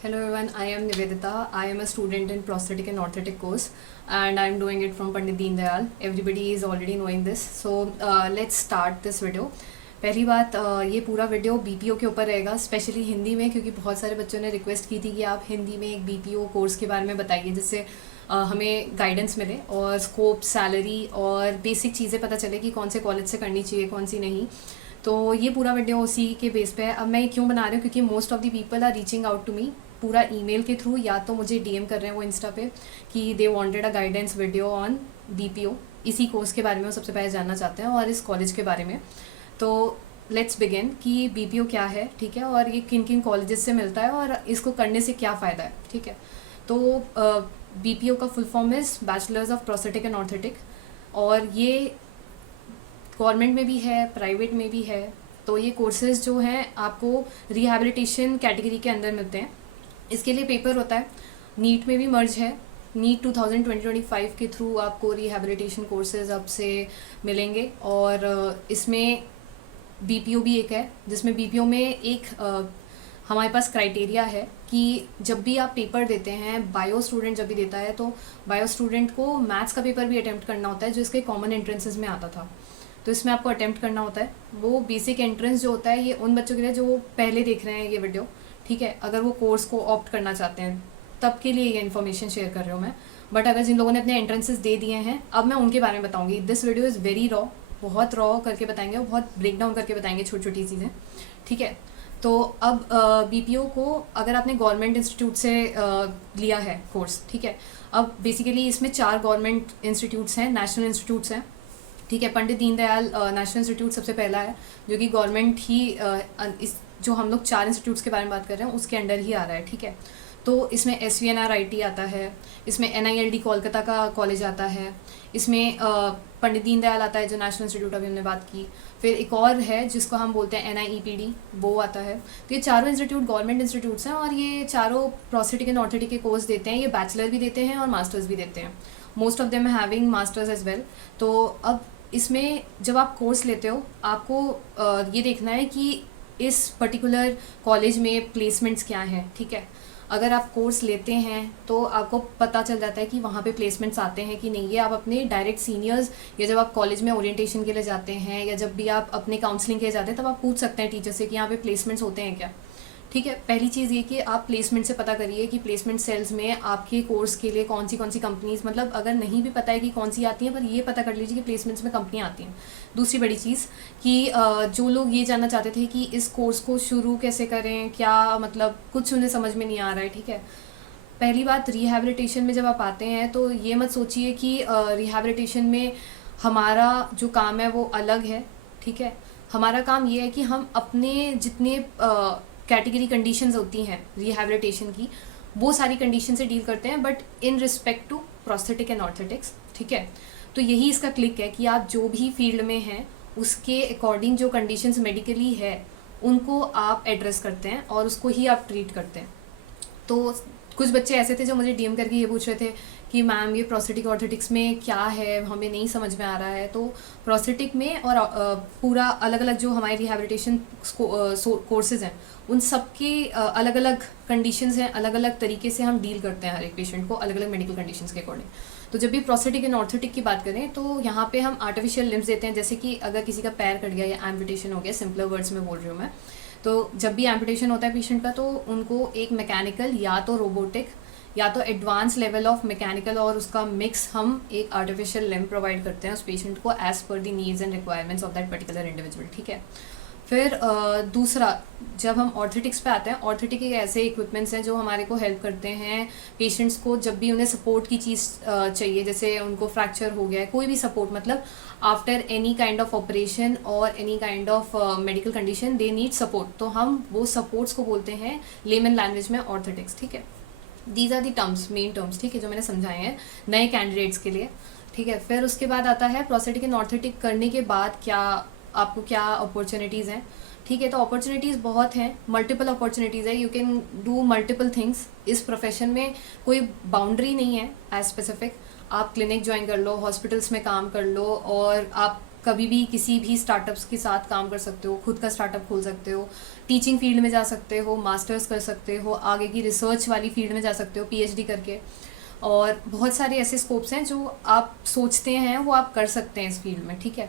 Hello everyone, I am Nivedita. I am a student in prosthetic and orthotic course and I am doing it from Pandit Deen Dayal. Everybody is already knowing this. So let's start this video. पहली बात ये पूरा video BPO के ऊपर रहेगा, specially Hindi में, क्योंकि बहुत सारे बच्चों ने रिक्वेस्ट की थी कि आप हिंदी में एक बीपीओ कोर्स के बारे में बताइए जिससे हमें गाइडेंस मिले और स्कोप, सैलरी और बेसिक चीज़ें पता चले कि कौन से कॉलेज से करनी चाहिए, कौन सी नहीं। तो ये पूरा वीडियो उसी के बेस पे है। अब मैं ये क्यों बना रही हूँ, क्योंकि most of the people are reaching out to me पूरा ईमेल के थ्रू, या तो मुझे डीएम कर रहे हैं वो इंस्टा पे कि they wanted a guidance video on BPO. इसी कोर्स के बारे में वो सबसे पहले जानना चाहते हैं और इस कॉलेज के बारे में। तो लेट्स बिगिन कि बीपीओ क्या है, ठीक है, और ये किन किन कॉलेजेस से मिलता है और इसको करने से क्या फ़ायदा है, ठीक है। तो बीपीओ का full form is bachelors of prosthetic and orthotic, और ये गवर्नमेंट में भी है, प्राइवेट में भी है। तो ये कोर्सेज जो हैं आपको रिहैबिलिटेशन कैटेगरी के अंदर मिलते हैं। इसके लिए पेपर होता है, नीट में भी मर्ज है। नीट 2020-25 के थ्रू आपको रिहैबिलिटेशन कोर्सेज अब से मिलेंगे, और इसमें बीपीओ भी एक है, जिसमें बीपीओ में एक हमारे पास क्राइटेरिया है कि जब भी आप पेपर देते हैं, बायो स्टूडेंट जब भी देता है तो बायो स्टूडेंट को मैथ्स का पेपर भी अटेम्प्ट करना होता है, जो इसके कॉमन एंट्रेंसेस में आता था। तो इसमें आपको अटेम्प्ट करना होता है। वो बेसिक एंट्रेंस जो होता है, ये उन बच्चों के लिए जो पहले देख रहे हैं ये वीडियो, ठीक है, अगर वो कोर्स को ऑप्ट करना चाहते हैं तब के लिए ये इन्फॉर्मेशन शेयर कर रही हूँ मैं। बट अगर जिन लोगों ने अपने एंट्रेंसेस दे दिए हैं, अब मैं उनके बारे में बताऊँगी। This video is very raw, बहुत रॉ करके बताएंगे और बहुत ब्रेक डाउन करके बताएंगे छोटी छोटी चीज़ें, ठीक है। तो अब बीपीओ को अगर आपने गवर्नमेंट इंस्टीट्यूट से लिया है कोर्स, ठीक है, अब बेसिकली इसमें 4 गवर्नमेंट इंस्टीट्यूट्स हैं, नेशनल इंस्टीट्यूट्स हैं, ठीक है। पंडित दीनदयाल नेशनल इंस्टीट्यूट सबसे पहला है, जो कि गवर्नमेंट ही इस जो हम लोग 4 इंस्टीट्यूट्स के बारे में बात कर रहे हैं उसके अंडर ही आ रहा है, ठीक है। तो इसमें SVNRIT आता है, इसमें NILD कोलकाता का कॉलेज आता है, इसमें पंडित दीनदयाल आता है जो नेशनल इंस्टीट्यूट अभी हमने बात की। फिर एक और है जिसको हम बोलते हैं NIEPD, वो आता है। तो ये चारों इंस्टीट्यूट गवर्नमेंट इंस्टीट्यूट्स हैं और ये चारों प्रोस्थेटिक एंड ऑर्थोटिक के कोर्स देते हैं। ये बैचलर भी देते हैं और मास्टर्स भी देते हैं। Most of them having masters as well. तो अब इसमें जब आप कोर्स लेते हो, आपको ये देखना है कि इस पर्टिकुलर कॉलेज में प्लेसमेंट्स क्या हैं, ठीक है। अगर आप कोर्स लेते हैं तो आपको पता चल जाता है कि वहाँ पे प्लेसमेंट्स आते हैं कि नहीं। ये आप अपने डायरेक्ट सीनियर्स, या जब आप कॉलेज में ओरिएंटेशन के लिए जाते हैं, या जब भी आप अपने काउंसलिंग के लिए जाते हैं, तब आप पूछ सकते हैं टीचर से कि यहाँ पे प्लेसमेंट्स होते हैं क्या, ठीक है। पहली चीज़ ये कि आप प्लेसमेंट से पता करिए कि प्लेसमेंट सेल्स में आपके कोर्स के लिए कौन सी कंपनीज, मतलब अगर नहीं भी पता है कि कौन सी आती हैं, पर ये पता कर लीजिए कि प्लेसमेंट्स में कंपनियाँ आती हैं। दूसरी बड़ी चीज़ कि जो लोग ये जानना चाहते थे कि इस कोर्स को शुरू कैसे करें, क्या मतलब कुछ उन्हें समझ में नहीं आ रहा है, ठीक है। पहली बात, रिहैबिलिटेशन में जब आप आते हैं तो ये मत सोचिए कि रिहैबिलिटेशन में हमारा जो काम है वो अलग है, ठीक है। हमारा काम ये है कि हम अपने जितने कैटेगरी कंडीशंस होती हैं रिहैबिलिटेशन की, वो सारी कंडीशन से डील करते हैं, but in respect to prosthetic and orthotics, ठीक है। तो यही इसका क्लिक है कि आप जो भी फील्ड में हैं उसके अकॉर्डिंग जो कंडीशंस मेडिकली है उनको आप एड्रेस करते हैं और उसको ही आप ट्रीट करते हैं। तो कुछ बच्चे ऐसे थे जो मुझे डीएम करके ये पूछ रहे थे कि मैम ये प्रोस्थेटिक ऑर्थोटिक्स में क्या है, हमें नहीं समझ में आ रहा है। तो प्रोस्थेटिक में और पूरा अलग अलग जो हमारे रिहैबिलिटेशन कोर्सेज हैं उन सब के अलग अलग कंडीशंस हैं, अलग अलग तरीके से हम डील करते हैं हर एक पेशेंट को अलग अलग मेडिकल कंडीशंस के अकॉर्डिंग। तो जब भी प्रोस्थेटिक एंड ऑर्थोटिक की बात करें तो यहाँ पे हम आर्टिफिशियल लिम्स देते हैं, जैसे कि अगर किसी का पैर कट गया या एम्पुटेशन हो गया, सिंपलर वर्ड्स में बोल रही हूँ मैं। तो जब भी एम्पुटेशन होता है पेशेंट का, तो उनको एक मैकेनिकल या तो रोबोटिक या तो एडवांस लेवल ऑफ मैकेनिकल और उसका मिक्स हम एक आर्टिफिशियल लिम्ब प्रोवाइड करते हैं उस पेशेंट को as per the needs and requirements of that particular individual, ठीक है। फिर दूसरा, जब हम ऑर्थोटिक्स पे आते हैं, ऑर्थोटिक एक ऐसे इक्विपमेंट्स हैं जो हमारे को हेल्प करते हैं पेशेंट्स को जब भी उन्हें सपोर्ट की चीज़ चाहिए, जैसे उनको फ्रैक्चर हो गया है, कोई भी सपोर्ट, मतलब after any kind of operation और any kind of medical condition they need support, तो हम वो सपोर्ट्स को बोलते हैं लेमन लैंग्वेज में ऑर्थोटिक्स, ठीक है। These are the terms, main terms, ठीक है, जो मैंने समझाए हैं नए कैंडिडेट्स के लिए, ठीक है। फिर उसके बाद आता है प्रोस्थेटिक एंड ऑर्थोटिक करने के बाद क्या आपको क्या अपॉर्चुनिटीज़ हैं, ठीक है। तो अपॉर्चुनिटीज़ बहुत हैं, मल्टीपल अपॉर्चुनिटीज़ है, you can do multiple things. इस प्रोफेशन में कोई बाउंड्री नहीं है एज स्पेसिफिक। आप क्लिनिक ज्वाइन कर लो, हॉस्पिटल्स में काम कर लो, और आप कभी भी किसी भी स्टार्टअप्स के साथ काम कर सकते हो, खुद का स्टार्टअप खोल सकते हो, टीचिंग फील्ड में जा सकते हो, मास्टर्स कर सकते हो, आगे की रिसर्च वाली फील्ड में जा सकते हो पीएचडी करके। और बहुत सारे ऐसे स्कोप्स हैं जो आप सोचते हैं वो आप कर सकते हैं इस फील्ड में, ठीक है।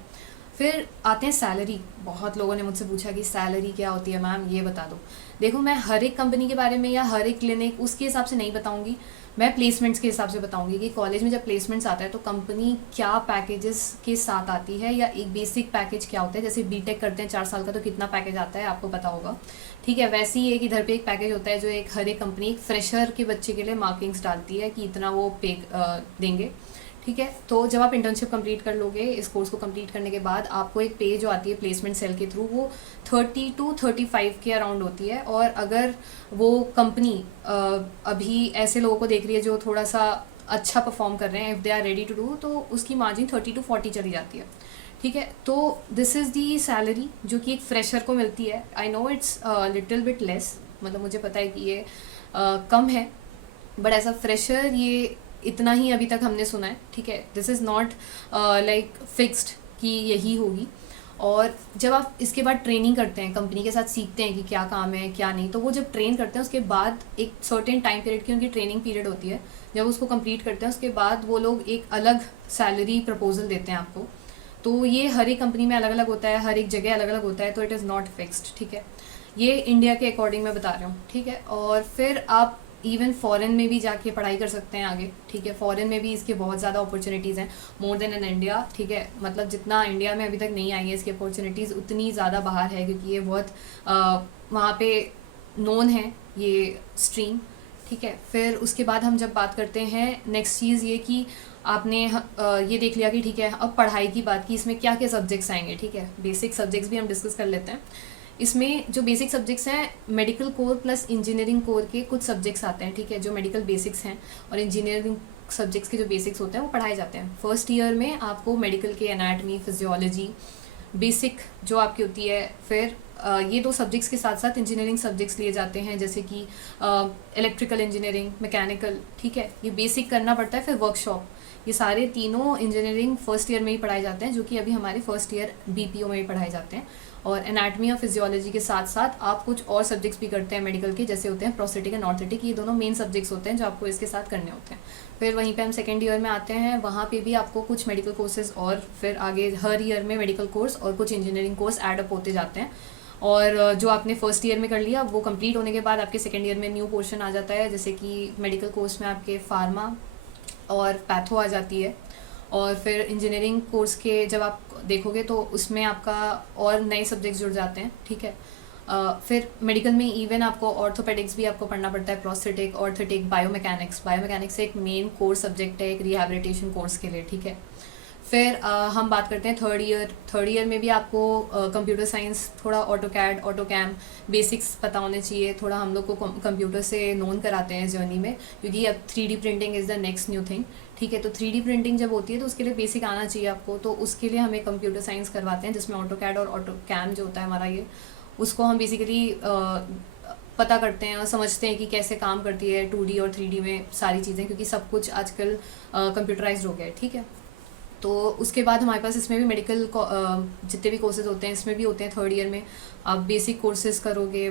फिर आते हैं सैलरी। बहुत लोगों ने मुझसे पूछा कि सैलरी क्या होती है मैम, ये बता दो। देखो, मैं हर एक कंपनी के बारे में या हर एक क्लिनिक उसके हिसाब से नहीं बताऊंगी, मैं प्लेसमेंट्स के हिसाब से बताऊंगी कि कॉलेज में जब प्लेसमेंट्स आता है तो कंपनी क्या पैकेजेस के साथ आती है, या एक बेसिक पैकेज क्या होता है। जैसे बीटेक करते हैं 4 साल का तो कितना पैकेज आता है आपको पता होगा, ठीक है। वैसे ही एक इधर पे एक पैकेज होता है जो एक हर एक कंपनी एक फ्रेशर के बच्चे के लिए मार्किंग्स डालती है कि इतना वो पे देंगे, ठीक है। तो जब आप इंटर्नशिप कंप्लीट कर लोगे, इस कोर्स को कंप्लीट करने के बाद आपको एक पे जो आती है प्लेसमेंट सेल के थ्रू, वो 30 to 35 के अराउंड होती है। और अगर वो कंपनी अभी ऐसे लोगों को देख रही है जो थोड़ा सा अच्छा परफॉर्म कर रहे हैं, if they are ready to do, तो उसकी मार्जिन 30 to 40 चली जाती है, ठीक है। तो दिस इज़ दी सैलरी जो कि एक फ्रेशर को मिलती है। I know it's little bit less, मतलब मुझे पता है कि ये कम है, बट एज अ फ्रेशर ये इतना ही अभी तक हमने सुना है, ठीक है। This is not like fixed कि यही होगी। और जब आप इसके बाद ट्रेनिंग करते हैं, कंपनी के साथ सीखते हैं कि क्या काम है क्या नहीं, तो वो जब ट्रेन करते हैं उसके बाद एक सर्टेन टाइम पीरियड की उनकी ट्रेनिंग पीरियड होती है। जब उसको कंप्लीट करते हैं उसके बाद वो लोग एक अलग सैलरी प्रपोजल देते हैं आपको। तो ये हर एक कंपनी में अलग अलग होता है, हर एक जगह अलग अलग होता है, तो इट इज़ नॉट फिक्स्ड, ठीक है। ये इंडिया के अकॉर्डिंग मैं बता रहा हूँ, ठीक है। और फिर आप इवन फॉरेन में भी जाके पढ़ाई कर सकते हैं आगे, ठीक है। फॉरेन में भी इसके बहुत ज़्यादा अपॉर्चुनिटीज़ हैं, मोर देन इन इंडिया, ठीक है। मतलब जितना इंडिया में अभी तक नहीं आई है इसकी अपॉर्चुनिटीज़, उतनी ज़्यादा बाहर है, क्योंकि ये बहुत वहाँ पे नोन है ये स्ट्रीम, ठीक है। फिर उसके बाद हम जब बात करते हैं नेक्स्ट चीज़ ये कि आपने ये देख लिया कि ठीक है, अब पढ़ाई की बात की, इसमें क्या क्या सब्जेक्ट्स आएंगे, ठीक है। बेसिक सब्जेक्ट्स भी हम डिस्कस कर लेते हैं। इसमें जो बेसिक सब्जेक्ट्स हैं, medical corps plus engineering core के कुछ सब्जेक्ट्स आते हैं, ठीक है, जो मेडिकल बेसिक्स हैं, और इंजीनियरिंग सब्जेक्ट्स के जो बेसिक्स होते हैं वो पढ़ाए जाते हैं। फर्स्ट ईयर में आपको मेडिकल के एनाटमी, फिजियोलॉजी बेसिक जो आपकी होती है। फिर ये 2 सब्जेक्ट्स के साथ साथ इंजीनियरिंग सब्जेक्ट्स लिए जाते हैं, जैसे कि इलेक्ट्रिकल इंजीनियरिंग, मैकेनिकल, ठीक है, ये बेसिक करना पड़ता है। फिर वर्कशॉप, ये सारे तीनों इंजीनियरिंग फर्स्ट ईयर में ही पढ़ाए जाते हैं, जो कि अभी हमारे फर्स्ट ईयर बीपीओ में ही पढ़ाए जाते हैं। और एनाटमी और फिजियोलॉजी के साथ साथ आप कुछ और सब्जेक्ट्स भी करते हैं मेडिकल के, जैसे होते हैं प्रोस्थेटिक एंड ऑर्थोटिक। ये दोनों मेन सब्जेक्ट्स होते हैं जो आपको इसके साथ करने होते हैं। फिर वहीं पे हम सेकेंड ईयर में आते हैं, वहाँ पे भी आपको कुछ मेडिकल कोर्सेज, और फिर आगे हर ईयर में मेडिकल कोर्स और कुछ इंजीनियरिंग कोर्स ऐड अप होते जाते हैं। और जो आपने फर्स्ट ईयर में कर लिया वो कंप्लीट होने के बाद आपके सेकेंड ईयर में न्यू पोर्शन आ जाता है, जैसे कि मेडिकल कोर्स में आपके फार्मा और पैथो आ जाती है। और फिर इंजीनियरिंग कोर्स के जब आप देखोगे तो उसमें आपका और नए सब्जेक्ट्स जुड़ जाते हैं, ठीक है। फिर मेडिकल में इवन आपको ऑर्थोपेडिक्स भी आपको पढ़ना पड़ता है, प्रोस्थेटिक, ऑर्थोटिक, बायोमैकेनिक्स एक मेन कोर्स सब्जेक्ट है एक रिहैबिलिटेशन कोर्स के लिए, ठीक है। फिर हम बात करते हैं थर्ड ईयर में भी आपको कंप्यूटर साइंस, थोड़ा ऑटोकैड, ऑटोकैम बेसिक्स पता होने चाहिए। थोड़ा हम लोग को कंप्यूटर से नोन कराते हैं इस जर्नी में, क्योंकि अब 3D printing is the next new thing, ठीक है। तो 3D प्रिंटिंग जब होती है तो उसके लिए बेसिक आना चाहिए आपको, तो उसके लिए हमें कंप्यूटर साइंस करवाते हैं, जिसमें ऑटोकैड और ऑटोकैम जो होता है हमारा, ये उसको हम बेसिकली पता करते हैं और समझते हैं कि कैसे काम करती है 2D और 3D में सारी चीज़ें, क्योंकि सब कुछ आजकल कंप्यूटराइज्ड हो गया है, ठीक है। तो उसके बाद हमारे पास इसमें भी मेडिकल जितने भी कोर्सेज होते हैं इसमें भी होते हैं। थर्ड ईयर में आप बेसिक कोर्सेज करोगे,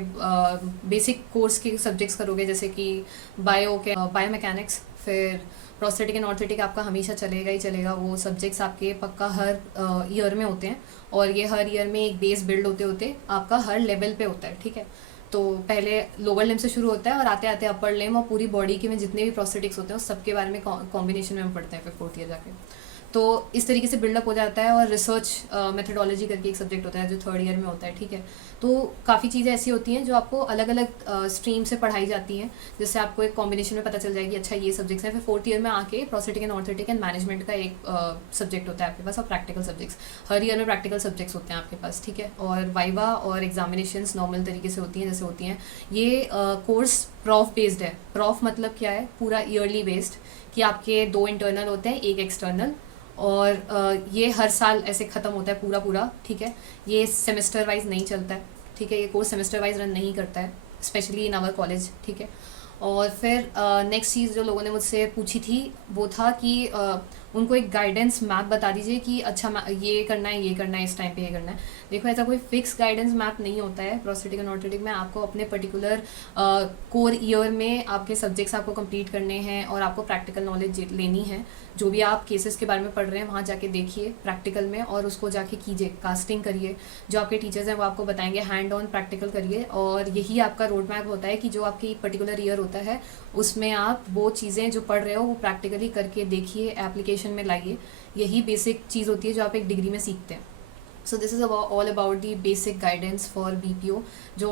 बेसिक कोर्स के सब्जेक्ट्स करोगे, जैसे कि बायोमैकेनिक्स। फिर प्रोस्थेटिक एंड ऑर्थोटिक आपका हमेशा चलेगा ही चलेगा, वो सब्जेक्ट्स आपके पक्का हर ईयर में होते हैं, और ये हर ईयर में एक बेस बिल्ड होते होते आपका हर लेवल पे होता है, ठीक है। तो पहले लोअर लिम्ब से शुरू होता है और आते आते अपर लिम्ब और पूरी बॉडी के में जितने भी प्रोस्थेटिक्स होते हैं उस सब के बारे में कॉम्बिनेशन में हम पढ़ते हैं फिर फोर्थ ईयर जाके। तो इस तरीके से बिल्डअप हो जाता है। और रिसर्च मेथडोलॉजी करके एक सब्जेक्ट होता है जो थर्ड ईयर में होता है, ठीक है। तो काफ़ी चीज़ें ऐसी होती हैं जो आपको अलग अलग स्ट्रीम से पढ़ाई जाती हैं, जिससे आपको एक कॉम्बिनेशन में पता चल जाएगी अच्छा ये सब्जेक्ट्स हैं। फिर फोर्थ ईयर में आके prosthetic and orthotic and management का एक सब्जेक्ट होता है आपके पास, और प्रैक्टिकल सब्जेक्ट्स हर ईयर में प्रैक्टिकल सब्जेक्ट्स होते हैं आपके पास, ठीक है। और वाइवा और एग्जामिनेशंस नॉर्मल तरीके से होती हैं जैसे होती हैं। ये कोर्स प्रॉफ बेस्ड है। प्रॉफ मतलब क्या है, पूरा ईयरली बेस्ड, कि आपके 2 इंटरनल होते हैं, 1 एक्सटर्नल, और ये हर साल ऐसे ख़त्म होता है पूरा पूरा, ठीक है। ये सेमेस्टर वाइज नहीं चलता है, ठीक है। ये कोर्स सेमेस्टर वाइज रन नहीं करता है, स्पेशली इन आवर कॉलेज, ठीक है। और फिर नेक्स्ट चीज़ जो लोगों ने मुझसे पूछी थी वो था कि उनको एक गाइडेंस मैप बता दीजिए कि अच्छा ये करना है, ये करना है, इस टाइम पे ये करना है। देखो ऐसा कोई फिक्स गाइडेंस मैप नहीं होता है प्रोस्थेटिक एंड ऑर्थोटिक में। आपको अपने पर्टिकुलर कोर ईयर में आपके सब्जेक्ट्स आपको कंप्लीट करने हैं और आपको प्रैक्टिकल नॉलेज लेनी है। जो भी आप केसेस के बारे में पढ़ रहे हैं वहाँ जाके देखिए प्रैक्टिकल में और उसको जाके कीजिए, कास्टिंग करिए। जो आपके टीचर्स हैं वो आपको बताएंगे, हैंड ऑन प्रैक्टिकल करिए। और यही आपका रोड मैप होता है कि जो आपकी पर्टिकुलर ईयर होता है उसमें आप वो चीज़ें जो पढ़ रहे हो वो प्रैक्टिकली करके देखिए, एप्लीकेशन में लाइए। यही बेसिक चीज़ होती है जो आप एक डिग्री में सीखते हैं। So this is all about the basic guidance for BPO. जो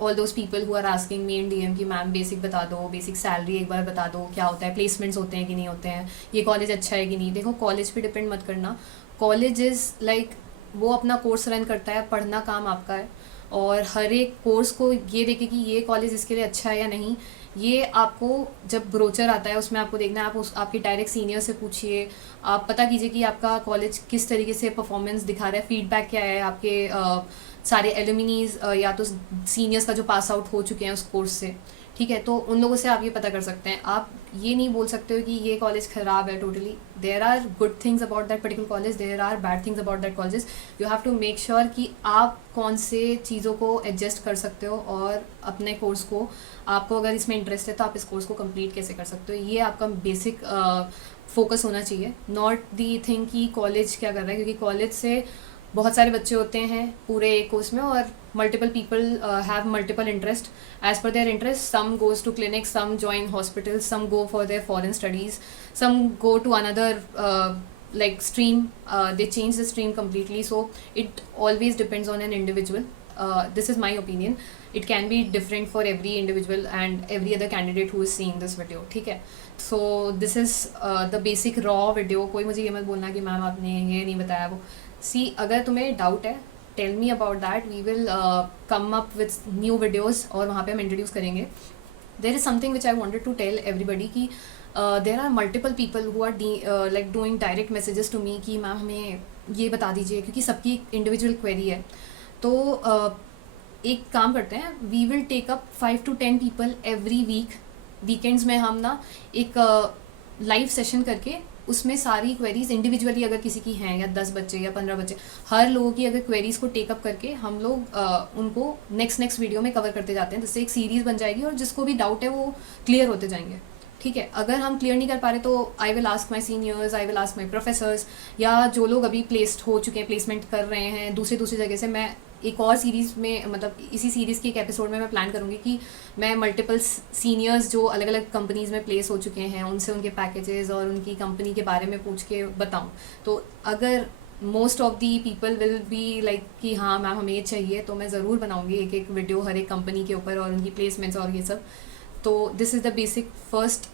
all those people who are asking me in DM कि मैम बेसिक बता दो, बेसिक सैलरी एक बार बता दो, क्या होता है, प्लेसमेंट्स होते हैं कि नहीं होते हैं, ये कॉलेज अच्छा है कि नहीं। देखो कॉलेज पे डिपेंड मत करना। कॉलेज इज़ लाइक वो अपना कोर्स रन करता है, पढ़ना काम आपका है। और हर एक कोर्स को ये देखे कि ये कॉलेज इसके लिए अच्छा है या नहीं, ये आपको जब ब्रोचर आता है उसमें आपको देखना है। आप आपके डायरेक्ट सीनियर से पूछिए, आप पता कीजिए कि आपका कॉलेज किस तरीके से परफॉर्मेंस दिखा रहा है, फीडबैक क्या है आपके सारे एलुमिनीज या तो सीनियर्स का जो पास आउट हो चुके हैं उस कोर्स से, ठीक है। तो उन लोगों से आप ये पता कर सकते हैं। आप ये नहीं बोल सकते हो कि ये कॉलेज ख़राब है totally. There are good things about that particular college, there are bad things about that college. You have to make sure कि आप कौन से चीज़ों को एडजस्ट कर सकते हो और अपने कोर्स को, आपको अगर इसमें इंटरेस्ट है तो आप इस कोर्स को कंप्लीट कैसे कर सकते हो। ये आपका बेसिक फोकस होना चाहिए, नॉट दी थिंग कि कॉलेज क्या कर रहा है। क्योंकि कॉलेज से बहुत सारे बच्चे होते हैं पूरे एक कोर्स में और multiple people have multiple interest. As per their interest some goes to clinic, some join hospital, some go for their foreign studies, some go to another like stream, they change the stream completely. So it always depends on an individual. This is my opinion. It can be different for every individual and every other candidate who is seeing this video, ठीक है। So this is the basic raw video. कोई मुझे ये मत बोलना कि ma'am आपने ये नहीं बताया वो। सी अगर तुम्हें डाउट है, tell me about that, we will come up with new videos और वहाँ पे हम इंट्रोड्यूस करेंगे। There is something which I wanted to tell everybody कि there are multiple people who are like doing direct messages to me कि ma'am हमें ये बता दीजिए, क्योंकि सबकी इंडिविजुअल क्वेरी है। तो एक काम करते हैं, we will take up 5 to 10 people every week. Weekends में हम ना एक लाइव सेशन करके उसमें सारी क्वेरीज इंडिविजुअली अगर किसी की हैं, या 10 बच्चे या 15 बच्चे, हर लोगों की अगर क्वेरीज को टेकअप करके हम लोग उनको नेक्स्ट वीडियो में कवर करते जाते हैं। जिससे एक सीरीज़ बन जाएगी और जिसको भी डाउट है वो क्लियर होते जाएंगे, ठीक है। अगर हम क्लियर नहीं कर पा रहे तो I will ask my seniors, I will ask my professors, या जो लोग अभी प्लेस्ड हो चुके हैं, प्लेसमेंट कर रहे हैं दूसरी जगह से। मैं एक और सीरीज़ में, मतलब इसी सीरीज़ के एक एपिसोड में मैं प्लान करूँगी कि मैं मल्टीपल सीनियर्स जो अलग अलग कंपनीज़ में प्लेस हो चुके हैं उनसे उनके पैकेजेस और उनकी कंपनी के बारे में पूछ के बताऊँ। तो अगर most of the people will be like कि हाँ मैम हमें ये चाहिए, तो मैं ज़रूर बनाऊँगी एक वीडियो हर एक कंपनी के ऊपर और उनकी प्लेसमेंट्स और ये सब। तो this is the basic first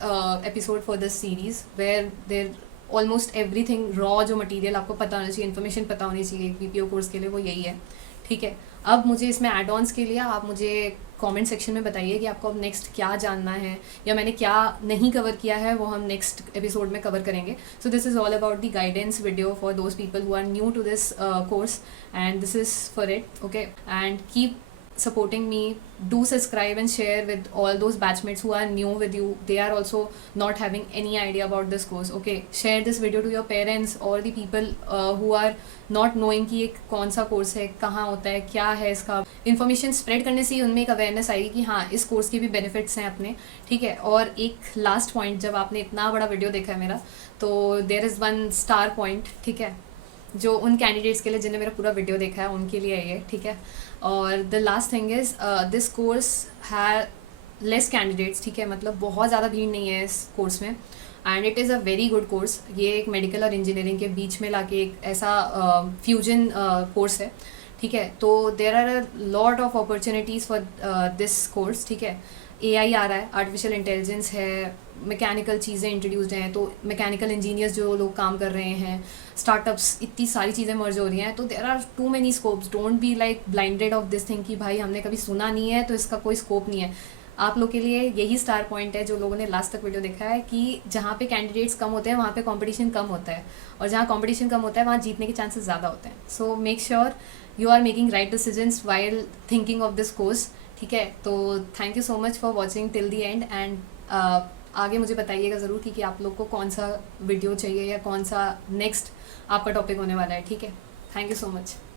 episode for this series where there almost everything raw जो मटेरियल आपको पता होना चाहिए, इन्फॉर्मेशन पता होनी चाहिए BPO कोर्स के लिए, वो यही है, ठीक है। अब मुझे इसमें एड ऑन्स के लिए आप मुझे कमेंट सेक्शन में बताइए कि आपको अब नेक्स्ट क्या जानना है या मैंने क्या नहीं कवर किया है, वो हम नेक्स्ट एपिसोड में कवर करेंगे। So this is all about the guidance video for those people who are new to this course and this is for it, okay. And keep supporting me, do subscribe and share with all those batchmates who are new with you. They are also not having any idea about this course, okay. Share this video to your parents or the people who are not knowing कि एक कौन सा course है, कहाँ होता है, क्या है इसका। इन्फॉर्मेशन स्प्रेड करने से ही उनमें एक अवेयरनेस आएगी कि हाँ इस कोर्स के भी बेनिफिट्स हैं अपने, ठीक है। और एक लास्ट पॉइंट, जब आपने इतना बड़ा वीडियो देखा है मेरा, तो देयर इज़ 1 स्टार पॉइंट, ठीक है, जो उन कैंडिडेट्स के लिए जिन्हें मेरा पूरा वीडियो देखा है उनके लिए है ये, ठीक है। और the last thing is this course है लेस कैंडिडेट्स, ठीक है, मतलब बहुत ज़्यादा भीड़ नहीं है इस कोर्स में। And it is a very good course. ये एक मेडिकल और इंजीनियरिंग के बीच में लाके एक ऐसा फ्यूजन कोर्स है, ठीक है। तो there are a lot of opportunities for this course, ठीक है। AI आ रहा है, आर्टिफिशियल इंटेलिजेंस है, मैकेनिकल चीज़ें इंट्रोड्यूस्ड हैं, तो मैकेनिकल इंजीनियर्स जो लोग काम कर रहे हैं, स्टार्टअप्स, इतनी सारी चीज़ें मर्ज हो रही हैं। तो there are too many scopes. Don't be like blinded of this thing कि भाई हमने कभी सुना नहीं है तो इसका कोई स्कोप नहीं है। आप लोग के लिए यही स्टार पॉइंट है जो लोगों ने लास्ट तक वीडियो देखा है कि जहाँ पे कैंडिडेट्स कम होते हैं वहाँ पे कंपटीशन कम होता है, और जहाँ कंपटीशन कम होता है वहाँ जीतने के चांसेस ज़्यादा होते हैं। So make sure you are making right decisions while thinking of this course, ठीक है। तो thank you so much for watching till the end. And आगे मुझे बताइएगा ज़रूर कि आप लोग को कौन सा वीडियो चाहिए या कौन सा नेक्स्ट आपका टॉपिक होने वाला है, ठीक है। Thank you so much.